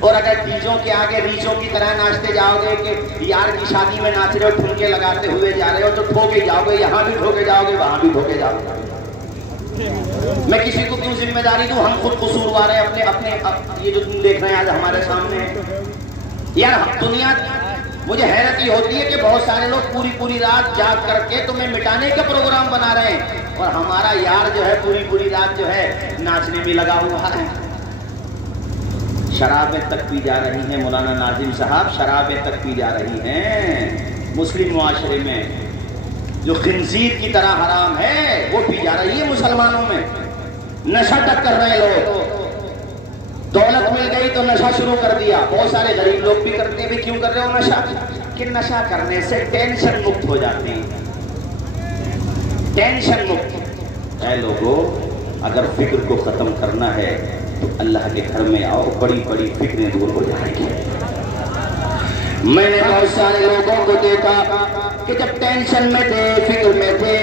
اور اگر ڈیجوں کے آگے ریچوں کی طرح ناچتے جاؤ گے کہ یار کی شادی میں ناچ رہے ہو ٹھمکے لگاتے ہوئے جا رہے ہو تو ٹھوکے جاؤ گے, یہاں بھی ٹھوکے جاؤ گے, وہاں بھی ٹھوکے جاؤ گے. میں کسی کو کیوں ذمہ داری دوں, ہم خود قصوروار ہیں اپنے یہ جو تم دیکھ رہے ہیں آج ہمارے سامنے ہے. یار دنیا, مجھے حیرت یہ ہوتی ہے کہ بہت سارے لوگ پوری رات جاگ کر کے تمہیں مٹانے کا پروگرام بنا رہے ہیں, اور ہمارا یار جو ہے پوری رات جو ہے ناچنے میں لگا ہوا ہے. شرابیں تک پی جا رہی ہیں مولانا ناظم صاحب, شرابیں تک پی جا رہی ہیں مسلم معاشرے میں. جو خنزیر کی طرح حرام ہے وہ پی جا رہی ہے مسلمانوں میں. نشہ تک کر رہے ہیں لوگ, دولت مل گئی تو نشہ شروع کر دیا. بہت سارے غریب لوگ بھی کرتے ہیں. بھی کیوں کر رہے ہو نشہ؟ کہ نشہ کرنے سے ٹینشن مکت ہو جاتے ہیں, ٹینشن مکت. اے لوگوں, اگر فکر کو ختم کرنا ہے تو اللہ کے گھر میں آؤ, بڑی فکریں دور ہو جائیں گی. میں نے بہت سارے لوگوں کو دیکھا کہ جب ٹینشن میں تھے, فکر میں تھے,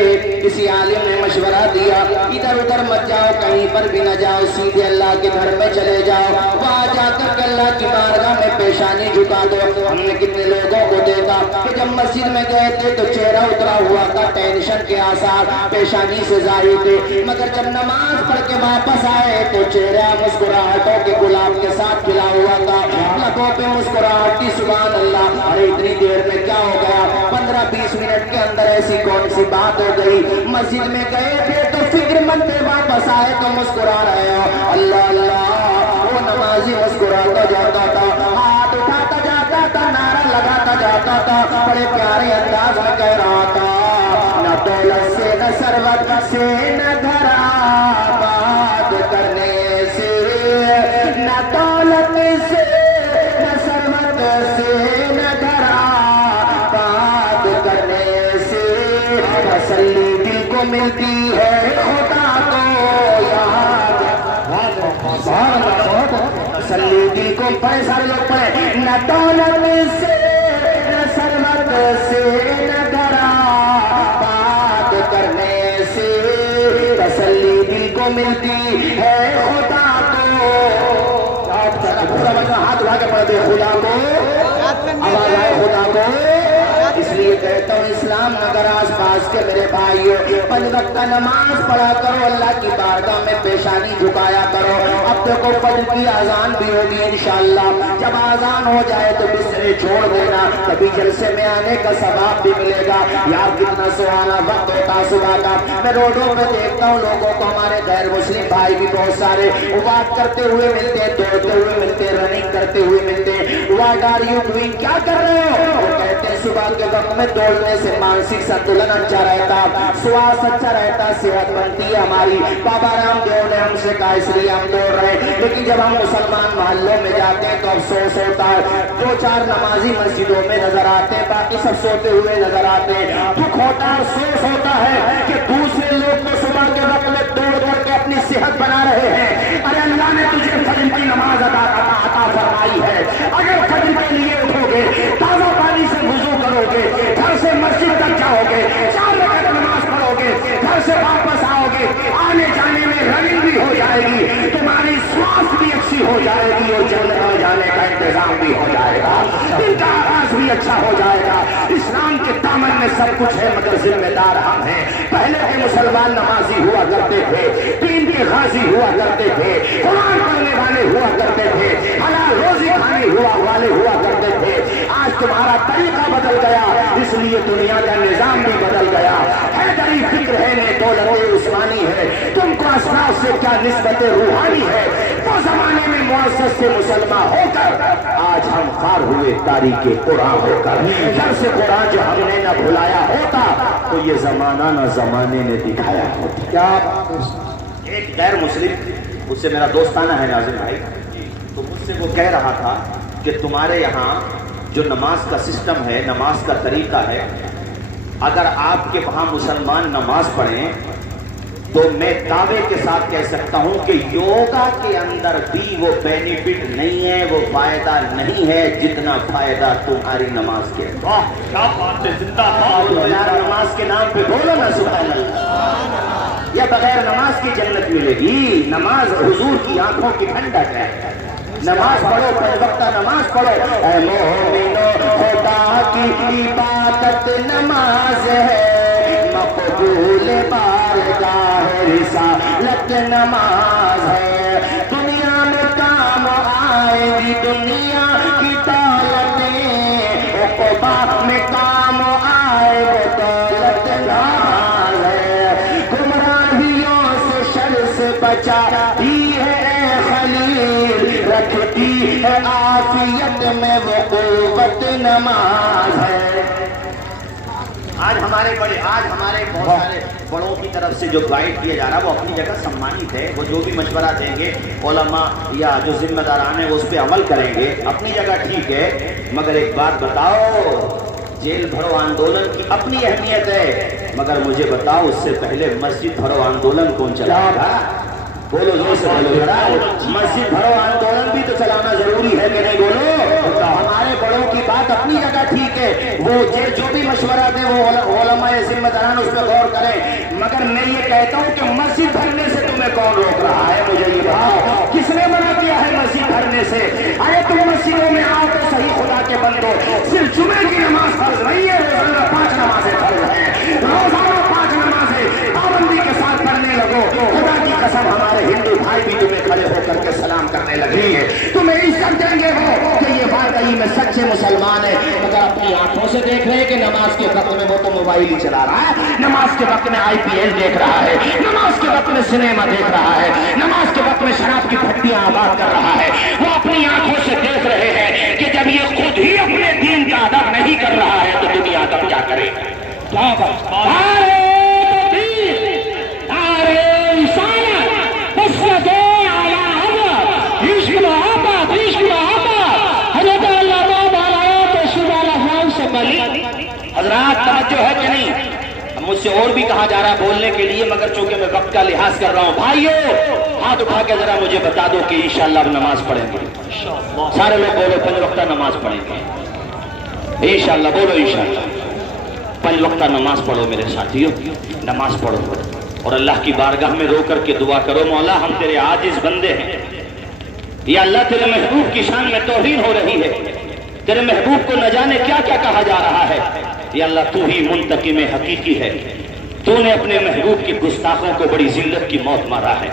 کسی عالم نے مشورہ دیا ادھر ادھر مت جاؤ, کہیں پر بھی نہ جاؤ, سیدھے اللہ کے گھر میں چلے جاؤ, وہاں جا کر کے اللہ کی بارگاہ میں پیشانی جھکا دو. ہم نے کتنے لوگوں کو دیکھا کہ جب مسجد میں گئے تھے تو چہرہ اترا ہوا تھا, ٹینشن کے آثار پیشانی سے ظاہر تھے, مگر جب نماز پڑھ کے واپس آئے تو چہرہ مسکراہٹوں کے گلاب کے ساتھ کھلا ہوا تھا, لبوں پہ مسکراہٹ کی. سبحان اللہ. ارے اتنی دیر میں کیا ہو گیا؟ 15-20 منٹ کے اندر ایسی کون سی بات ہو گئی؟ مسجد میں گئے تھے تو فکر مند تھے, واپس آئے تو مسکرا رہے ہو. اللہ اللہ, وہ نمازی مسکراتا جاتا تھا, ہاتھ اٹھاتا جاتا تھا, نعرہ لگاتا جاتا تھا, بڑے پیارے انداز میں کہہ رہا تھا, نہ دولت سے نہ ثروت سے نہ گھر آباد کرنے سے, نہ دولت سے نہ ثروت سے نہ گھر آباد کرنے سے, تسلی دل کو ملتی ہے خدا کو یاد. تسلی دل کو, بڑے سارے لوگ پڑھے, نہ دولت سے نہ ثروت سے نہ گھر آباد کرنے سے, تسلی دل کو ملتی ہے خدا کو. ہاتھ اٹھا کے پڑھتے خدا کو, آواز آئے خدا کو. اس لیے کہتا ہوں اسلام نگر آس پاس کے میرے بھائیوں, 5 وقت نماز پڑھا کرو, اللہ کی بارگاہ میں پیشانی جھکایا کرو. اب دیکھو فجر کی اذان بھی ہوگی انشاءاللہ, جب اذان ہو جائے تو بسترے چھوڑ دینا, کبھی جلسے میں آنے کا ثواب بھی ملے گا. یار کتنا سہانا وقت ہوتا صبح کا. میں روڈوں پہ دیکھتا ہوں لوگوں کو, ہمارے غیر مسلم بھائی بھی بہت سارے واک کرتے ہوئے ملتے, دوڑتے ہوئے ملتے, رننگ کرتے ہوئے ملتے. واٹ آر یو ڈوئنگ, کیا کر رہے ہو؟ وہ کہتے ہیں صبح کے وقت میں دوڑنے سے مانسک سنتولن اچھا رہتا, سواس اچھا رہتا, صحت بنتی ہے ہماری. بابا رام دیو نے ہم سے کہا اس لیے ہم دوڑ رہے ہیں. لیکن جب ہم مسلمان محلوں میں جاتے ہیں تو افسوس ہوتا ہے, 2-4 نمازی مسجدوں میں نظر آتے ہیں, باقی سب سوتے ہوئے نظر آتے ہیں. دکھ ہوتا ہے, افسوس ہوتا ہے کہ دوسرے لوگ تو صبح کے وقت میں دوڑ کر کے اپنی صحت بنا رہے ہیں. ارے اللہ نے تجھے فجر کی نماز عطا فرمائی ہے, اگر فجر کے لیے اٹھو گے, تازہ پانی سے وضو کرو گے, گھر سے مسجد تک جاؤ گے, 4 رکعت نماز پڑھو گے, گھر سے واپس آؤ گے, آنے جانے میں رننگ بھی ہو جائے گی, تمہاری سواس بھی اچھی ہو جائے گی, اور جنت میں جانے کا انتظام بھی ہو جائے گا, دن کا آغاز بھی اچھا ہو جائے گا. اسلام کے دامن میں سب کچھ ہے مگر ذمہ دار ہم ہیں. پہلے کے مسلمان نمازی ہوا کرتے تھے, دین کے غازی ہوا کرتے تھے, قرآن پڑھنے والے ہوا کرتے تھے, حلال روزی کھانے والے ہوا کرتے تھے. آج تمہارا طریقہ بدل گیا, اس لیے دنیا کا نظام بھی بدل گیا. حیدری فکر ہے نے دولت عثمانی ہے, تم کو اسلاف سے کیا نسبت روحانی ہے. وہ زمانے میں معزز سے مسلمان ہو کر آج ہم خار ہوئے تاریخ قرآن ہو کر. جب سے قرآن جو ہم نے نہ بھلایا ہوتا تو یہ زمانہ نہ زمانے نے دکھایا ہوتا. کیا ایک غیر مسلم, مجھ سے میرا دوستانہ ہے ناظر بھائی, تو مجھ سے وہ کہہ رہا تھا کہ تمہارے یہاں جو نماز کا سسٹم ہے, نماز کا طریقہ ہے, اگر آپ کے وہاں مسلمان نماز پڑھیں تو میں دعوے کے ساتھ کہہ سکتا ہوں کہ یوگا کے اندر بھی وہ بینیفٹ نہیں ہے, وہ فائدہ نہیں ہے جتنا فائدہ تمہاری نماز کے. واہ کیا بات ہے, زندہ باد. نماز کے نام پہ بولو نا سبحان اللہ. یا بغیر نماز کی جنت ملے گی. نماز حضور کی آنکھوں کی ٹھنڈک ہے. نماز پڑھو، 5 وقت نماز پڑھو۔ اے مومنو خدا کی عبادت نماز ہے، مقبول بارگاہ رسالت نماز ہے۔ دنیا میں کام آئے گی دنیا کی دولتیں، عقبہ میں کام آئے وہ دولت نماز ہے۔ گمراہیوں سے شر سے بچاتی ہے اے خلیل، رکھتی ہے عافیت میں وہ قوت نماز ہے۔ آج ہمارے بہت سارے بڑوں کی طرف سے جو گائیڈ کیا جا رہا ہے وہ اپنی جگہ سمانت ہے، وہ جو بھی مشورہ دیں گے علماء یا جو ذمہ داران ہیں وہ اس پہ عمل کریں گے، اپنی جگہ ٹھیک ہے، مگر ایک بات بتاؤ، جیل بھرو آندولن کی اپنی اہمیت ہے، مگر مجھے بتاؤ اس سے پہلے مسجد بھرو آندولن کون چلائے گا؟ بولو زور سے بولو ذرا، مسجد بھرو آندولن بھی تو چلانا ضروری ہے کہ نہیں؟ بولو۔ ہمارے بڑوں کی بات اپنی جگہ ٹھیک ہے، وہ جو بھی مشورہ دے وہ علماء ذمہ داران اس پہ غور کریں، مگر میں یہ کہتا ہوں کہ مسجد بھرنے سے تمہیں کون روک رہا ہے؟ مجھے یہ بتاؤ، کس نے منع کیا ہے مسجد بھرنے سے؟ ارے تم مسجدوں میں آؤ تو صحیح خدا کے بندو، صرف جمعے کی نماز فرض نہیں ہے، روزانہ 5 نمازیں فرض ہیں، روزانہ 5 نمازیں پابندی کے ساتھ پڑھنے لگو، خدا کی قسم ہمارے ہندو بھائی بھی تمہیں کھڑے ہو کر کے سلام کرنے لگیں گے، تمہیں عزت دیں گے وہ کہ یہ واقعی میں سچے مسلمان ہے، مگر اپنی آنکھوں سے دیکھ رہے ہیں کہ نماز کے وقت میں وہ تو موبائل ہی چلا رہا ہے، نماز کے وقت میں IPL دیکھ رہا ہے، نماز کے وقت میں سنیما دیکھ رہا ہے، نماز کے وقت میں شراب کی پھٹیاں آباد کر رہا ہے، وہ اپنی آنکھوں سے دیکھ رہے ہیں کہ جب یہ خود ہی اپنے دین کا ادب نہیں کر رہا ہے تو دنیا ادب کیا کرے؟ کیا بات حضرات توجہ ہے کہ نہیں؟ مجھ سے اور بھی کہا جا رہا ہے بولنے کے لیے، مگر چونکہ میں وقت کا لحاظ کر رہا ہوں، بھائیو ہاتھ اٹھا کے ذرا مجھے بتا دو کہ انشاءاللہ اب نماز پڑھیں گے، سارے لوگ بولو 5 وقتہ نماز پڑھیں گے انشاءاللہ، بولو انشاءاللہ 5 وقتہ نماز پڑھو میرے ساتھیوں، نماز پڑھو اور اللہ کی بارگاہ میں رو کر کے دعا کرو، مولا ہم تیرے عاجز بندے ہیں، یا اللہ تیرے محبوب کی شان میں توہین ہو رہی ہے، تیرے محبوب کو نہ جانے کیا کیا کہا جا رہا ہے، یا اللہ تو ہی منتقم حقیقی ہے، تو نے اپنے محبوب کی گستاخوں کو بڑی ذلت کی موت مارا ہے۔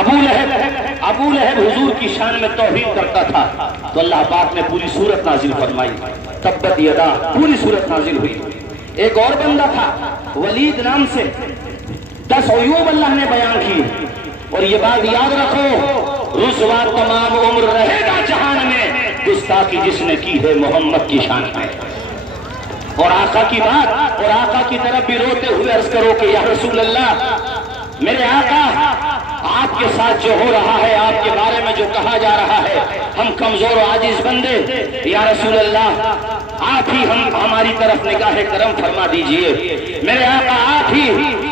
ابو لہب حضور کی شان میں توہین کرتا تھا تو اللہ پاک نے پوری سورت نازل فرمائی، تبت یدا، پوری سورت نازل ہوئی۔ ایک اور بندہ تھا ولید نام سے، 10 عیوب اللہ نے بیان کی، اور یہ بات یاد رکھو، رسوا تمام عمر رہے گا جہان میں گستاخی جس نے کی ہے محمد کی شان میں۔ اور آقا کی بات، اور آقا کی طرف بھی روتے ہوئے عرض کرو کہ یا رسول اللہ، میرے آقا آپ کے ساتھ جو ہو رہا ہے، آپ کے بارے میں جو کہا جا رہا ہے، ہم کمزور و عاجز بندے، یا رسول اللہ آپ ہی ہماری طرف نگاہ کرم فرما دیجئے، میرے آقا آپ ہی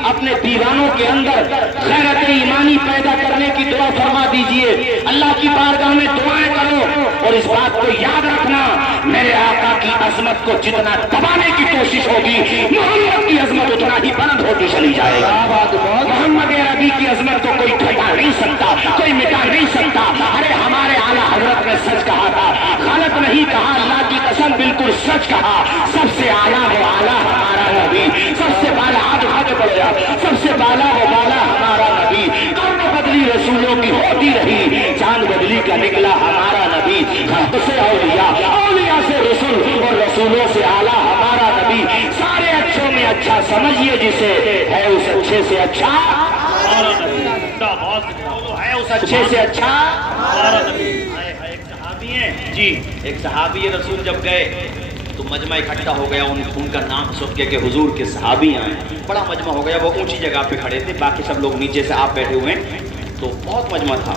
اپنے دیوانوں کے اندر غیرت ایمانی پیدا کرنے کی دعا فرما دیجئے، اللہ کی بارگاہ میں دعائیں کرو، اور اس بات کو یاد رکھنا، میرے آقا کی عظمت کو جتنا دبانے کی کوشش ہوگی، محمد کی عظمت اتنا ہی بلند ہوتی چلی جائے گا۔ محمد عربی کی عظمت کو کوئی گھٹا نہیں سکتا، کوئی مٹا نہیں سکتا۔ ارے ہمارے اعلیٰ حضرت نے سچ کہا تھا، غلط نہیں کہا، اللہ کی قسم بالکل سچ کہا، سب سے اعلیٰ وہ اعلیٰ ہمارا نبی، سب سے بالا، ہاتھ اٹھا کے پڑھ جا، سب سے بالا وہ بالا ہمارا نبی، قرن بدلی رسولوں کی ہوتی رہی، چاند بدلی کا نکلا ہمارا نبی، خط سے اولیاء، اولیاء سے رسول، اور رسولوں سے اعلیٰ ہمارا نبی، سارے اچھوں میں اچھا سمجھیے جسے، ہے اس اچھے سے اچھا ہے، اس اچھے سے اچھا ایک صحابی ہیں جی، ایک صحابی رسول جب گئے تو مجمع اکٹھا ہو گیا، ان کا نام سن کے کہ حضور کے صحابی آئے، بڑا مجمع ہو گیا، وہ اونچی جگہ پہ کھڑے تھے، باقی سب لوگ نیچے سے آپ بیٹھے ہوئے ہیں، تو بہت مجمع تھا۔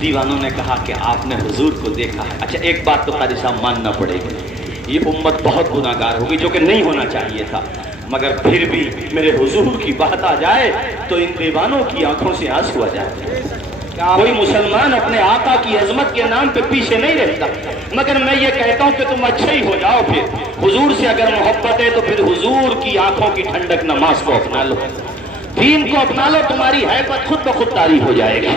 دیوانوں نے کہا کہ آپ نے حضور کو دیکھا ہے، اچھا ایک بات تو قاضی صاحب ماننا پڑے گی، یہ امت بہت گناہ گار ہوگی، جو کہ نہیں ہونا چاہیے تھا، مگر پھر بھی میرے حضور کی بات آ جائے تو ان دیوانوں کی آنکھوں سے آنسو آ جاتے ہیں۔ کوئی مسلمان اپنے آقا کی عظمت کے نام پہ پیچھے نہیں رہتا، مگر میں یہ کہتا ہوں کہ تم اچھے ہی ہو جاؤ، پھر حضور سے اگر محبت ہے تو پھر حضور کی آنکھوں کی ٹھنڈک نماز کو اپنا لو، دین کو اپنا لو، تمہاری ہیبت خود بخود طاری ہو جائے گی۔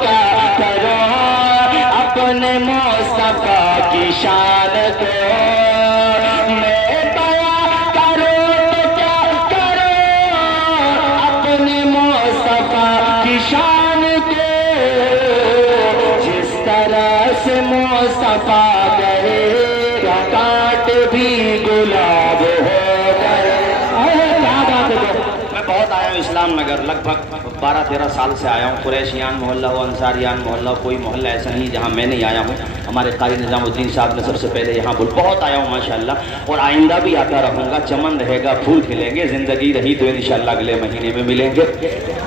کیا کرو اپنے مصطفیٰ کی شان کو میں بیان کروں تو کیا کرو اپنے مصطفیٰ کی شان کو جس طرح سے مصطفیٰ گئے کاٹ بھی گلاب ہو گئے. میں بہت آیا ہوں اسلام نگر, لگ بھگ 12-13 سال سے آیا ہوں. قریشیان محلہ ہو, انصاریان محلہ, کوئی محلہ ایسا نہیں جہاں میں نہیں آیا ہوں. ہمارے قاری نظام الدین صاحب نے سب سے پہلے یہاں بہت آیا ہوں ماشاءاللہ, اور آئندہ بھی آتا رہوں گا. چمن رہے گا, پھول کھلیں گے, زندگی رہی تو انشاءاللہ اگلے مہینے میں ملیں گے.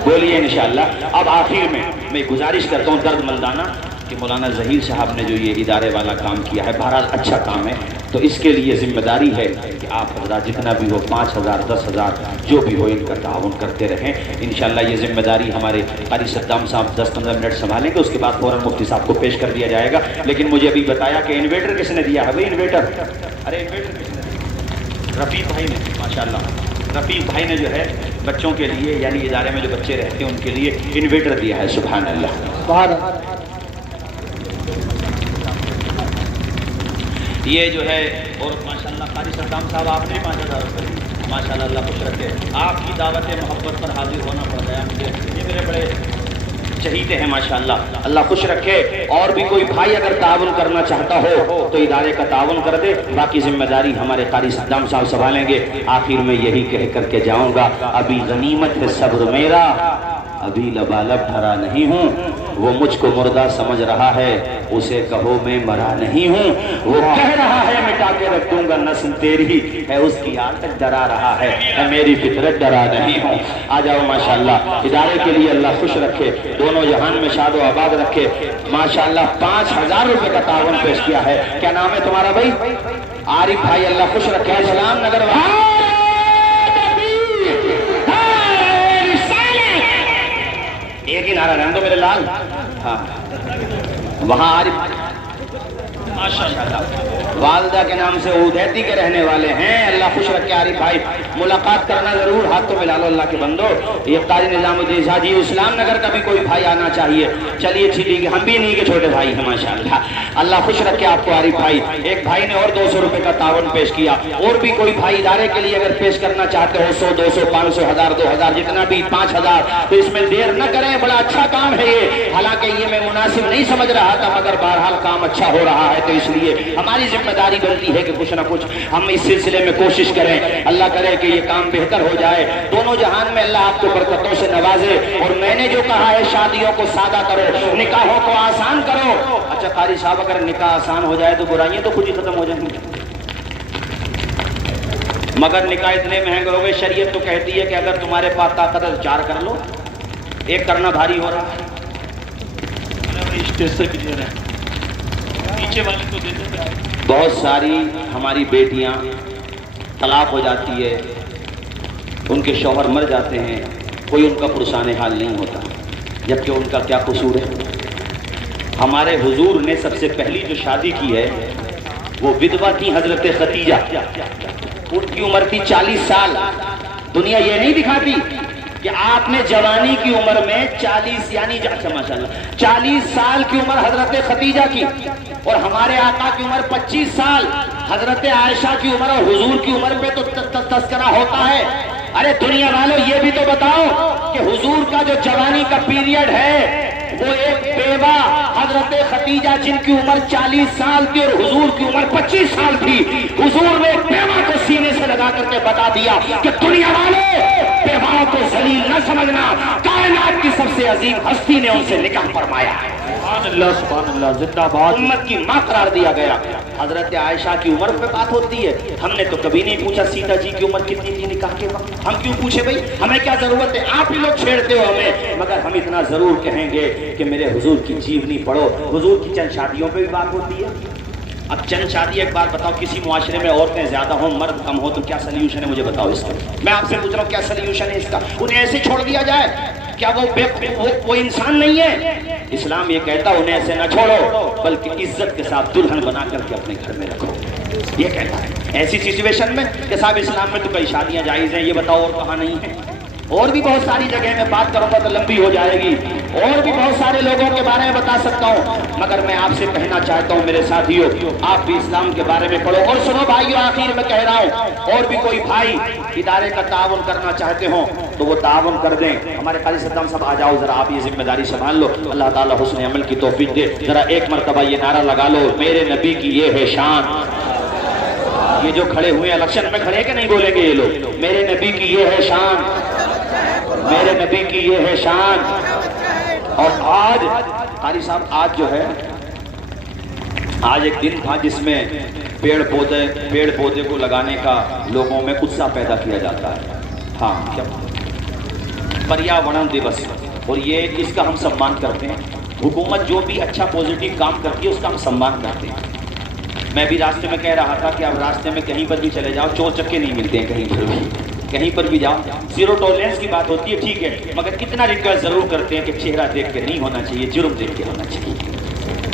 بولیے انشاءاللہ. اب آخر میں گزارش کرتا ہوں درد مندانہ کہ مولانا ظہیر صاحب نے جو یہ ادارے والا کام کیا ہے, بہرحال اچھا کام ہے, تو اس کے لیے ذمہ داری ہے کہ آپ حضرات جتنا بھی ہو 5,000 10,000 جو بھی ہو ان کا تعاون کرتے رہیں. انشاءاللہ یہ ذمہ داری ہمارے قاری صدام صاحب 10-15 منٹ سنبھالیں گے, اس کے بعد فوراً مفتی صاحب کو پیش کر دیا جائے گا. لیکن مجھے ابھی بتایا کہ انویٹر کس نے دیا ہے بھائی؟ انویٹر, ارے انویٹر کس نے دیا؟ رفیق بھائی نے ماشاءاللہ. رفیق بھائی نے جو ہے بچوں کے لیے یعنی ادارے میں جو بچے رہتے ہیں ان کے لیے انویٹر دیا ہے. سبحان اللہ. یہ جو ہے اور ماشاءاللہ قاری صدام صاحب آپ نے 5,000 روپئے ماشاءاللہ اللہ خوش رکھے. آپ کی دعوت محبت پر حاضر ہونا پڑ گیا مجھے. یہ میرے بڑے چہیتے ہیں ماشاءاللہ, اللہ خوش رکھے. اور بھی کوئی بھائی اگر تعاون کرنا چاہتا ہو تو ادارے کا تعاون کر دے, باقی ذمہ داری ہمارے قاری صدام صاحب سنبھالیں گے. آخر میں یہی کہہ کر کے جاؤں گا, ابھی غنیمت ہے صبر میرا, ابھی لبالب بھرا نہیں ہوں. وہ مجھ کو مردہ سمجھ رہا ہے, اسے کہو میں مرا نہیں ہوں. وہ کہہ رہا ہے مٹا کے رکھ دوں گا نسل تیری, ہے اس کی عادت ڈرا رہا ہے, میری فطرت ڈرا نہیں ہوں. آ جاؤ ماشاءاللہ. ادارے کے لیے اللہ خوش رکھے, دونوں جہان میں شاد و آباد رکھے. ماشاءاللہ 5,000 روپے کا تعاون پیش کیا ہے. کیا نام ہے تمہارا بھائی؟ عارف بھائی, اللہ خوش رکھے. اسلام نگر ایک ہی نعرہ رہنے دو میرے لال. ہاں وہاں عارف ماشاءاللہ والدہ کے نام سے اودیتی کے رہنے والے ہیں. اللہ خوش رکھے. عارف بھائی ملاقات کرنا ضرور, ہاتھ تو ملا لو اللہ کے بندو. یہ قاری نظام الدین صاحب جی اسلام نگر کا بھی کوئی بھائی آنا چاہیے. چلیے ٹھیک ہے, ہم بھی نہیں کے چھوٹے بھائی ہیں ماشاءاللہ. اللہ خوش رکھے آپ کو. عارف بھائی ایک بھائی نے اور 200 روپے کا تعاون پیش کیا. اور بھی کوئی بھائی ادارے کے لیے اگر پیش کرنا چاہتے ہو 100 200 500 1000 2000 جتنا بھی 5000 تو اس میں دیر نہ کریں. بڑا اچھا کام ہے یہ, حالانکہ یہ میں مناسب نہیں سمجھ رہا تھا مگر بہرحال کام اچھا ہو رہا ہے, تو اس لیے ہماری ذمہ داری بنتی ہے کہ کچھ نہ کچھ ہم اس سلسلے میں کوشش کریں. اللہ کرے کہ یہ کام بہتر ہو جائے. دونوں جہان میں اللہ آپ کو برکتوں سے نوازے. اور میں نے جو کہا ہے شادیوں کو سادہ کرو, نکاحوں کو آسان کرو. اچھا قاری صاحب اگر نکاح آسان ہو جائے تو برائیاں تو خود ہی ختم ہو جائیں گی. مگر نکاح اتنے مہنگے ہو گئے, شریعت تو کہتی ہے کہ اگر تمہارے پاس طاقت ہے 4 کر لو, ایک کرنا بھاری ہو رہا ہے. بہت ساری ہماری بیٹیاں طلاق ہو جاتی ہے, ان کے شوہر مر جاتے ہیں, کوئی ان کا پرسان حال نہیں ہوتا, جبکہ ان کا کیا قصور ہے. ہمارے حضور نے سب سے پہلی جو شادی کی ہے وہ ودوا کی حضرت خدیجہ. ان کی عمر تھی 40 سال. دنیا یہ نہیں دکھاتی کہ آپ نے جوانی کی عمر میں 40 یعنی اچھا ماشاءاللہ 40 سال کی عمر حضرت خدیجہ کی, اور ہمارے آقا کی عمر 25 سال, حضرت عائشہ کی عمر اور حضور کی عمر پہ تو تذکرہ ہوتا ہے. ارے دنیا والوں یہ بھی تو بتاؤ کہ حضور کا جو جوانی کا پیریڈ ہے وہ ایک بیوہ حضرت خدیجہ جن کی عمر 40 سال تھی اور حضور کی عمر 25 سال تھی, حضور نے بیوہ کو سینے سے لگا کر کے بتا دیا کہ دنیا والوں بیواؤں کو ذلیل نہ سمجھنا, کائنات کی سب سے عظیم ہستی نے ان سے نکاح فرمایا ہے. سبحان اللہ زندہ باد. امت کی ماں قرار دیا گیا. حضرت عائشہ کی عمر پہ بات ہوتی ہے. ہم نے تو کبھی نہیں پوچھا سیتا جی کی عمر کتنی تھی نکاح کے وقت. ہم کیوں پوچھے بھائی, ہمیں کیا ضرورت ہے, آپ ہی لوگ چھیڑتے ہو ہمیں. مگر ہم اتنا ضرور کہیں گے کہ میرے حضور کی جیونی پڑھو. حضور کی چند شادیوں پہ بھی بات ہوتی ہے. اب چند شادی ایک بات بتاؤ, کسی معاشرے میں عورتیں زیادہ ہوں مرد کم ہو تو کیا سلیوشن ہے مجھے بتاؤ اس کا. میں آپ سے پوچھ رہا ہوں کیا سلیوشن ہے اس کا. انہیں ایسے چھوڑ دیا جائے, کیا وہ انسان نہیں ہے؟ اسلام یہ کہتا انہیں ایسے نہ چھوڑو بلکہ عزت کے ساتھ دلہن بنا کر کے اپنے گھر میں رکھو. یہ کہتا ہے ایسی سچویشن میں کہ صاحب اسلام میں تو کئی شادیاں جائز ہیں, یہ بتاؤ اور کہاں نہیں ہے. اور بھی بہت ساری جگہ میں بات کروں گا تو لمبی ہو جائے گی، اور بھی بہت سارے لوگوں کے بارے میں بتا سکتا ہوں، مگر میں آپ سے کہنا چاہتا ہوں میرے ساتھیوں، آپ بھی اسلام کے بارے میں پڑھو۔ اور سنو بھائیو، آخر میں کہہ رہا ہوں، اور بھی کوئی بھائی ادارے کا تعاون کرنا چاہتے ہوں تو وہ تعاون کر دیں۔ ہمارے قاضی صدام صاحب آ جاؤ ذرا، آپ یہ ذمہ داری سنبھال لو، اللہ تعالیٰ حسن عمل کی توفیق دے۔ ذرا ایک مرتبہ یہ نعرہ لگا لو، میرے نبی کی یہ ہے شان۔ یہ جو کھڑے ہوئے الیکشن میں کھڑے کہ نہیں بولیں گے یہ لوگ، میرے نبی کی یہ ہے شان، میرے نبی کی یہ ہے شان۔ اور آج قاری صاحب، آج جو ہے، آج ایک دن تھا جس میں پیڑ پودے کو لگانے کا لوگوں میں اتساہ پیدا کیا جاتا ہے۔ ہاں، کیا پریاورن دیوس، اور یہ اس کا ہم سمان کرتے ہیں۔ حکومت جو بھی اچھا پوزیٹیو کام کرتی ہے اس کا ہم سمان کرتے ہیں۔ میں بھی راستے میں کہہ رہا تھا کہ اب راستے میں کہیں پر بھی چلے جاؤ، چور چکے نہیں ملتے ہیں، کہیں پر بھی جاؤ، زیرو ٹالرنس کی بات ہوتی ہے، ٹھیک ہے، مگر اتنا ریکویسٹ ضرور کرتے ہیں کہ چہرہ دیکھ کے نہیں ہونا چاہیے، جرم دیکھ کے ہونا چاہیے۔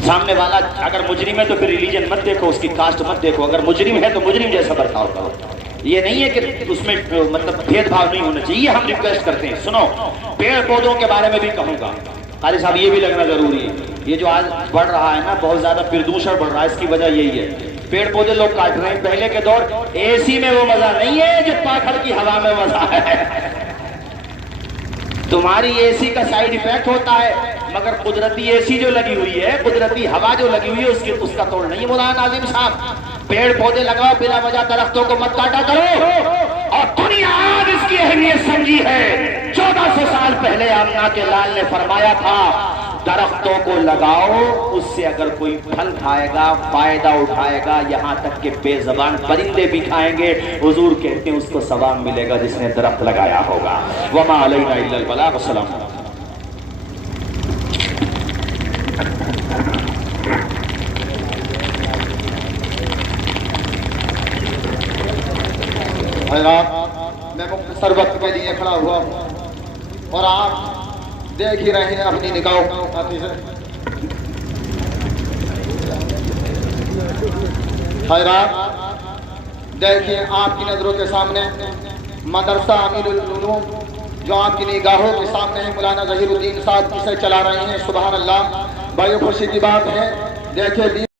سامنے والا اگر مجرم ہے تو پھر ریلیجن مت دیکھو، اس کی کاسٹ مت دیکھو، اگر مجرم ہے تو مجرم جیسا برتاؤ کرو۔ یہ نہیں ہے کہ اس میں مطلب بھید بھاؤ نہیں ہونا چاہیے، ہم ریکویسٹ کرتے ہیں۔ سنو، پیڑ پودوں کے بارے میں بھی کہوں گا، قاری صاحب یہ بھی لگنا ضروری ہے۔ یہ جو آج بڑھ رہا ہے نا، بہت زیادہ پردوشن بڑھ رہا ہے، اس کی وجہ یہی ہے، پیڑ پودے لوگ کاٹ رہے ہیں۔ پہلے کے دور اے سی میں وہ مزہ نہیں ہے جو پاکھڑ کی ہوا میں مزہ ہے۔ تمہاری اے سی کا سائیڈ ایفیکٹ ہوتا ہے، مگر قدرتی اے سی جو لگی ہوئی ہے، قدرتی ہوا جو لگی ہوئی ہے، اس کا توڑ نہیں ہے۔ مولانا ناظم صاحب، پیڑ پودے لگاؤ، بلا وجہ درختوں کو مت کاٹا کرو۔ اور دنیا آج اس کی اہمیت سمجھی ہے۔ 1400 سال پہلے آمنہ کے لال نے فرمایا تھا، درختوں کو لگاؤ، اس سے اگر کوئی پھل کھائے گا، فائدہ اٹھائے گا، یہاں تک کہ بے زبان پرندے بھی کھائیں گے، حضور کہتے ہیں اس کو ثواب ملے گا جس نے درخت لگایا ہوگا۔ وما علینا الا البلاغ۔ السلام۔ میں مختصر وقت کے لیے کھڑا ہوا ہوں اور آپ دیکھ ہی رہے ہیں اپنی نگاہوں خیرات، دیکھیں آپ کی نظروں کے سامنے مدرسہ امیر العلوم جو آپ کی نگاہوں کے سامنے ہے، مولانا ظہیر الدین صاحب جسے چلا رہے ہیں۔ سبحان اللہ، بڑی خوشی کی بات ہے۔ دیکھیں